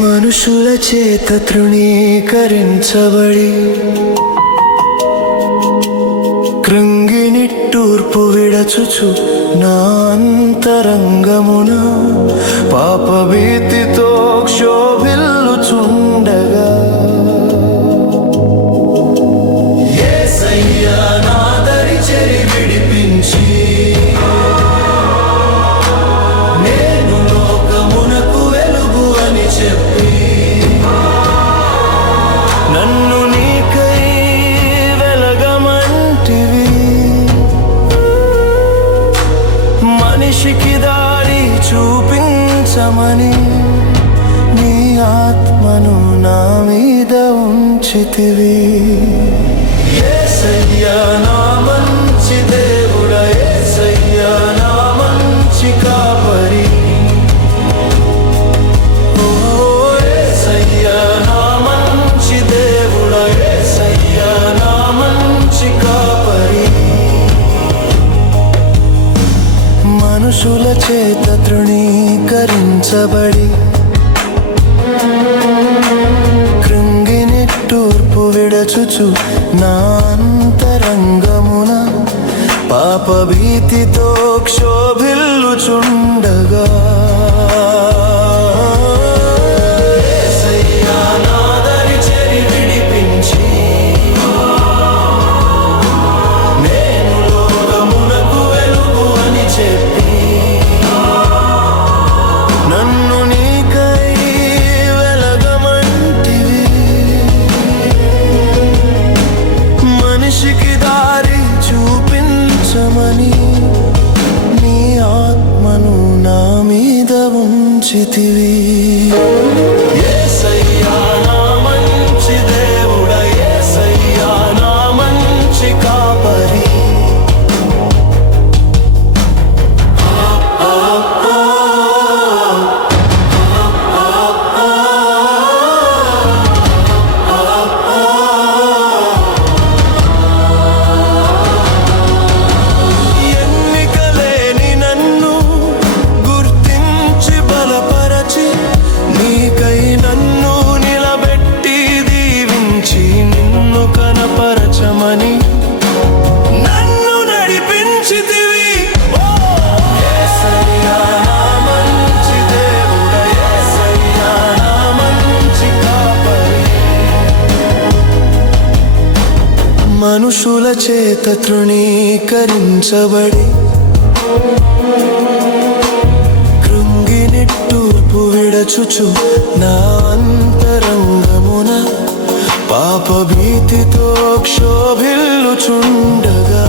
మనుషుల చేత తృణీకరించబడి కృంగి నిట్టూర్పు విడచుచు నా అంతరంగమున పాపభీతితో క్షోభిల్లుచుండగా యేసయ్యా నా దరి చెరి విడిపించి నేను లోకమునకు వెలుగు అని చెప్పి నన్ను నీకై వెలగమంటివి. మనిషికి దారి చూపించమని నీ ఆత్మను నా మీద ఉంచితివి. యేసయ్యా నా మంచి దేవుడా, యేసయ్యా నా మంచి కాపరి. మనుషుల చేత తృణీకరించబడి కృంగి నిట్టూర్పు విడచుచు నా అంతరంగమున పాపభీతితో క్షోభిల్లుచుండగా నీ ఆత్మను నా మీద ఉంచితివి. యేసయ్యా నా మంచి దేవుడా, యేసయ్యా నా మంచి కాపరి. నన్ను నడిపించితివి. యేసయ్యా నా మంచి దేవుడా, యేసయ్యా నా మంచి కాపరి. మనుషుల చేత తృణీకరించబడి కృంగి నిట్టూర్పు విడచుచు నా అంతరంగమున పాపభీతితో క్షోభిల్లుచుండగా